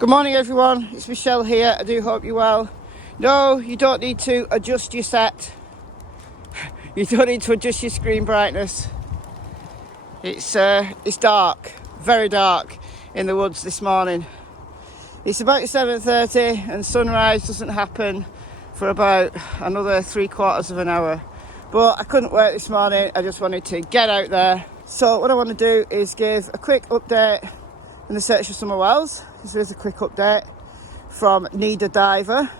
Good morning everyone, it's Michelle here. I do hope you're well. No, you don't need to adjust your set. You don't need to adjust your screen brightness. It's dark, very dark in the woods this morning. It's about 7:30 and sunrise doesn't happen for about another 3/4 of an hour. But I couldn't wait this morning, I just wanted to get out there. So what I want to do is give a quick update in the search for summer wells. This is a quick update from Need a Diver,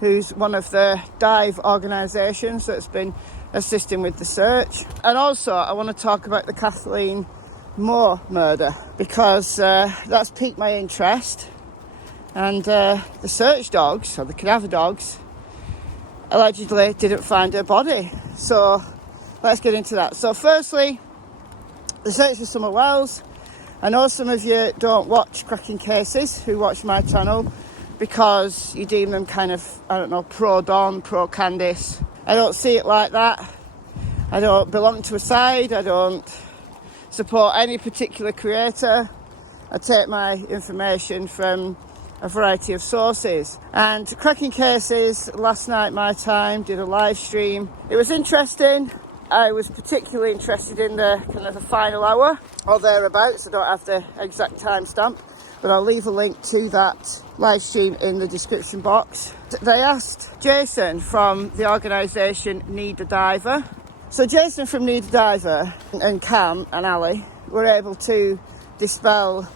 who's one of the dive organisations that's been assisting with the search. And also I want to talk about the Kathleen Moore murder because that's piqued my interest. And the search dogs, or the cadaver dogs, allegedly didn't find her body. So let's get into that. So firstly, the search for summer wells. I know some of you don't watch Crackin Cases who watch my channel because you deem them kind of, I don't know, pro-Dawn, pro-Candice. I don't see it like that. I don't belong to a side. I don't support any particular creator. I take my information from a variety of sources. And Crackin Cases, last night my time, did a live stream. It was interesting. I was particularly interested in the kind of the final hour or thereabouts. I don't have the exact timestamp, but I'll leave a link to that live stream in the description box. They asked Jason from the organisation Need a Diver. So Jason from Need a Diver and Cam and Ali were able to dispel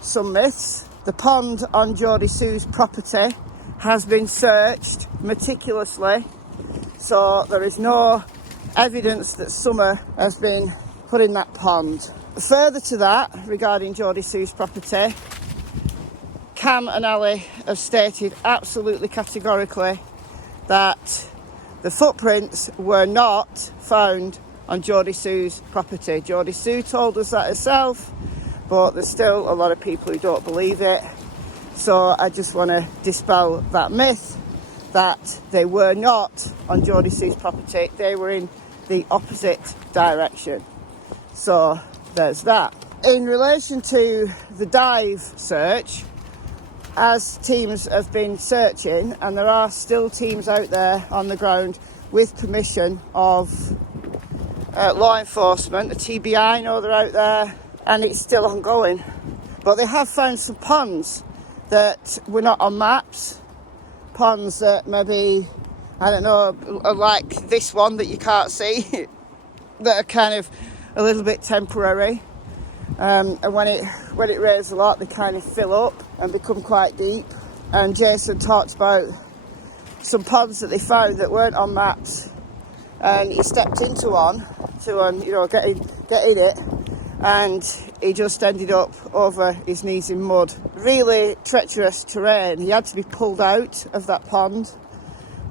some myths. The pond on Geordie Sue's property has been searched meticulously, so there is no evidence that summer has been put in that pond. Further to that, regarding Geordie Sue's property, Cam and Ali have stated absolutely categorically that the footprints were not found on Geordie Sue's property. Geordie Sue told us that herself, but there's still a lot of people who don't believe it. So I just want to dispel that myth that they were not on Geordie Sue's property. They were in the opposite direction. So there's that. In relation to the dive search, as teams have been searching, and there are still teams out there on the ground with permission of law enforcement, the TBI, I know they're out there, and it's still ongoing. But they have found some ponds that were not on maps, ponds that maybe, I don't know, are like this one that you can't see, that are kind of a little bit temporary. And when it rains a lot, they kind of fill up and become quite deep. And Jason talked about some ponds that they found that weren't on maps, and he stepped into one to get in it, and he just ended up over his knees in mud. Really treacherous terrain. He had to be pulled out of that pond.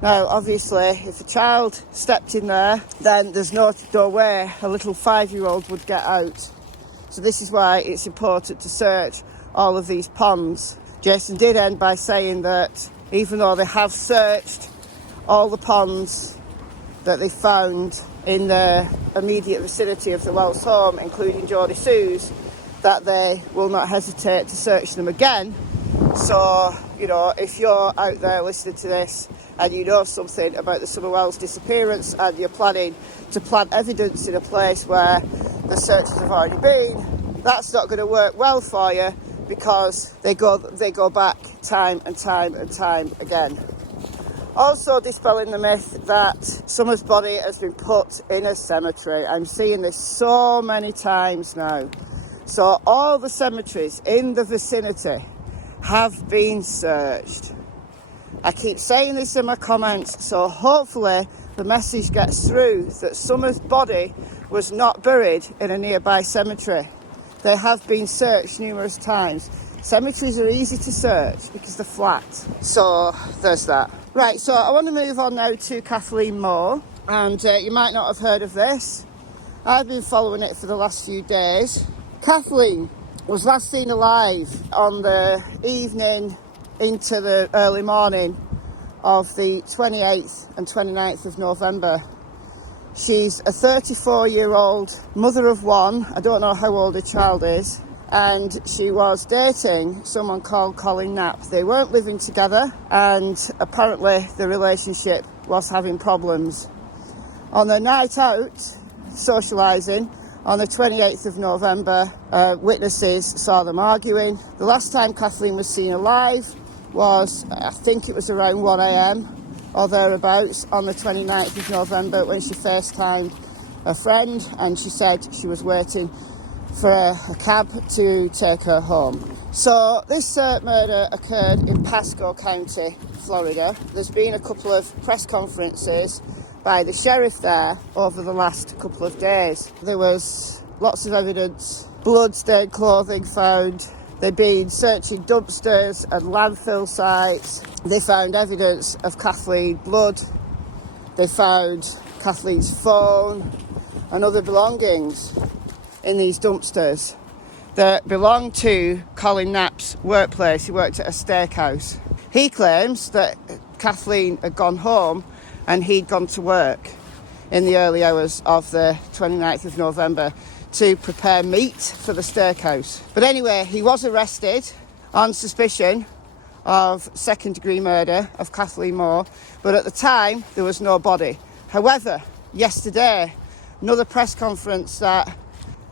Now, obviously, if a child stepped in there, then there's no way a little 5-year-old would get out. So this is why it's important to search all of these ponds. Jason did end by saying that even though they have searched all the ponds that they found in the immediate vicinity of the Wells home, including Geordie Sue's, that they will not hesitate to search them again. So, if you're out there listening to this and you know something about the Summer Wells disappearance and you're planning to plant evidence in a place where the searches have already been, that's not going to work well for you because they go back time and time and time again. Also dispelling the myth that Summer's body has been put in a cemetery. I'm seeing this so many times now. So all the cemeteries in the vicinity have been searched. I keep saying this in my comments, so hopefully the message gets through that Summer's body was not buried in a nearby cemetery. They have been searched numerous times. Cemeteries are easy to search because they're flat. So there's that. Right, so I want to move on now to Kathleen Moore, and you might not have heard of this. I've been following it for the last few days. Kathleen was last seen alive on the evening into the early morning of the 28th and 29th of November. She's a 34-year-old mother of one. I don't know how old her child is. and she was dating someone called Colin Knapp. They weren't living together, and apparently the relationship was having problems. On the night out, socialising, on the 28th of November, witnesses saw them arguing. The last time Kathleen was seen alive was, I think it was around 1 a.m. or thereabouts, on the 29th of November, when she FaceTimed a friend, and she said she was waiting for a cab to take her home. So this murder occurred in Pasco County, Florida. There's been a couple of press conferences by the sheriff there over the last couple of days. There was lots of evidence, blood-stained clothing found. They'd been searching dumpsters and landfill sites. They found evidence of Kathleen's blood. They found Kathleen's phone and other belongings in these dumpsters that belonged to Colin Knapp's workplace. He worked at a steakhouse. He claims that Kathleen had gone home and he'd gone to work in the early hours of the 29th of November to prepare meat for the steakhouse. But anyway, he was arrested on suspicion of second-degree murder of Kathleen Moore, but at the time there was no body. However, yesterday, another press conference that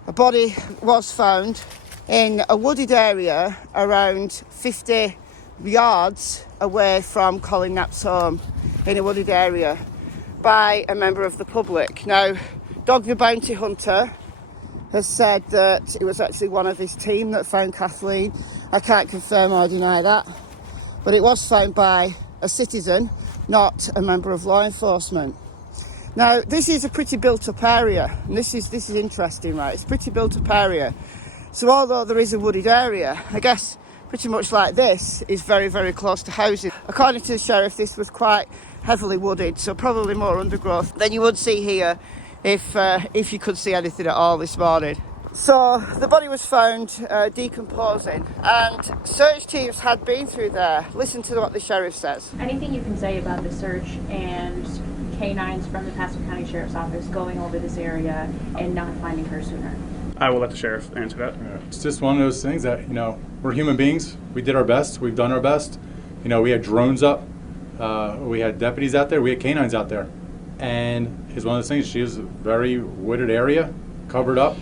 a body was found in a wooded area around 50 yards away from Colin Knapp's home, in a wooded area, by a member of the public. Now, Dog the Bounty Hunter has said that it was actually one of his team that found Kathleen. I can't confirm or deny that, but it was found by a citizen, not a member of law enforcement. Now, this is a pretty built-up area, and this is interesting, right? It's a pretty built-up area. So although there is a wooded area, I guess pretty much like this is very, very close to housing. According to the sheriff, this was quite heavily wooded, so probably more undergrowth than you would see here if you could see anything at all this morning. So the body was found decomposing, and search teams had been through there. Listen to what the sheriff says. Anything you can say about the search and canines from the Pasco County Sheriff's Office going over this area and not finding her sooner? I will let the sheriff answer that. It's just one of those things that, we're human beings. We did our best. We've done our best. We had drones up. We had deputies out there. We had canines out there. And it's one of those things. She was a very wooded area, covered up.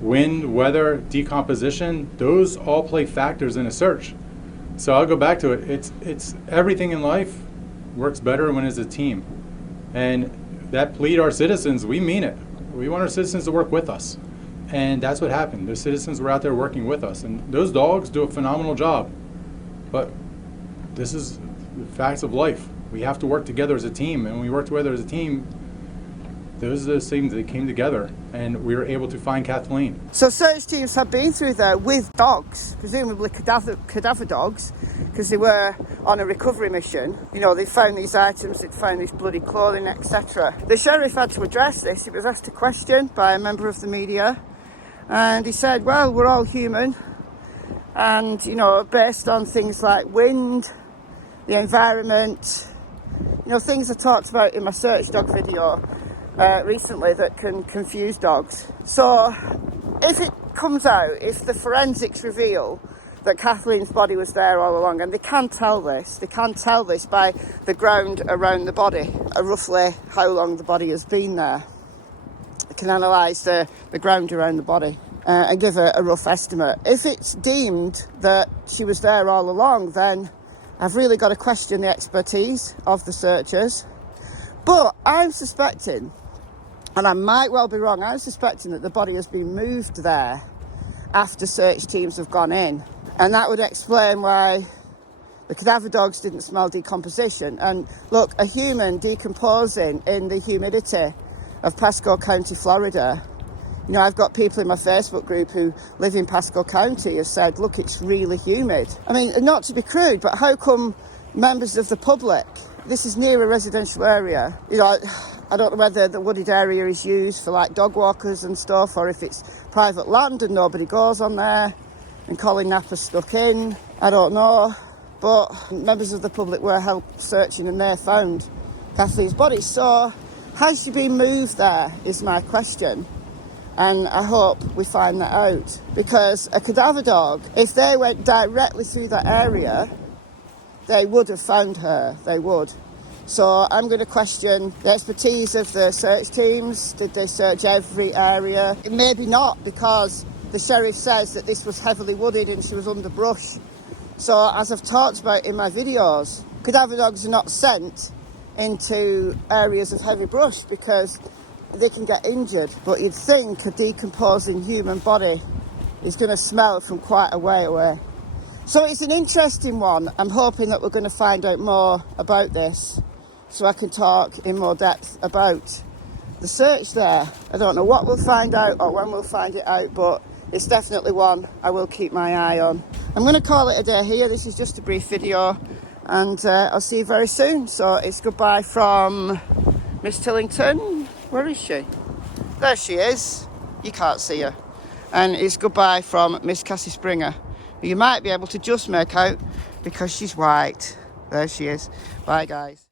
Wind, weather, decomposition, those all play factors in a search. So I'll go back to it. It's everything in life works better when it's a team. And that plea to our citizens, we mean it. We want our citizens to work with us. And that's what happened. The citizens were out there working with us. And those dogs do a phenomenal job. But this is the facts of life. We have to work together as a team. And when we work together as a team, those are those things that came together. And we were able to find Kathleen. So search teams have been through there with dogs, presumably cadaver dogs, because they were on a recovery mission. They found these items, they found this bloody clothing, etc. The sheriff had to address this. He was asked a question by a member of the media, and he said, well, we're all human, and, based on things like wind, the environment, things I talked about in my search dog video recently that can confuse dogs. So if it comes out, if the forensics reveal that Kathleen's body was there all along, and they can tell this by the ground around the body, roughly how long the body has been there. They can analyse the ground around the body and give a rough estimate. If it's deemed that she was there all along, then I've really got to question the expertise of the searchers. But I'm suspecting, and I might well be wrong, I'm suspecting that the body has been moved there after search teams have gone in. And that would explain why the cadaver dogs didn't smell decomposition. And look, a human decomposing in the humidity of Pasco County, Florida. I've got people in my Facebook group who live in Pasco County have said, look, it's really humid. I mean, not to be crude, but how come members of the public, this is near a residential area, I don't know whether the wooded area is used for like dog walkers and stuff, or if it's private land and nobody goes on there and Colin Knapp is stuck in. I don't know. But members of the public were help searching and they found Kathleen's body. So has she been moved there is my question. And I hope we find that out, because a cadaver dog, if they went directly through that area, they would have found her, they would. So I'm going to question the expertise of the search teams. Did they search every area? Maybe not, because the sheriff says that this was heavily wooded and she was under brush. So as I've talked about in my videos, cadaver dogs are not sent into areas of heavy brush because they can get injured. But you'd think a decomposing human body is going to smell from quite a way away. So it's an interesting one. I'm hoping that we're going to find out more about this so I can talk in more depth about the search there. I don't know what we'll find out or when we'll find it out, but it's definitely one I will keep my eye on. I'm going to call it a day here. This is just a brief video, and I'll see you very soon. So it's goodbye from Miss Tillington. Where is she? There she is. You can't see her. And it's goodbye from Miss Cassie Springer, who you might be able to just make out because she's white. There she is. Bye, guys.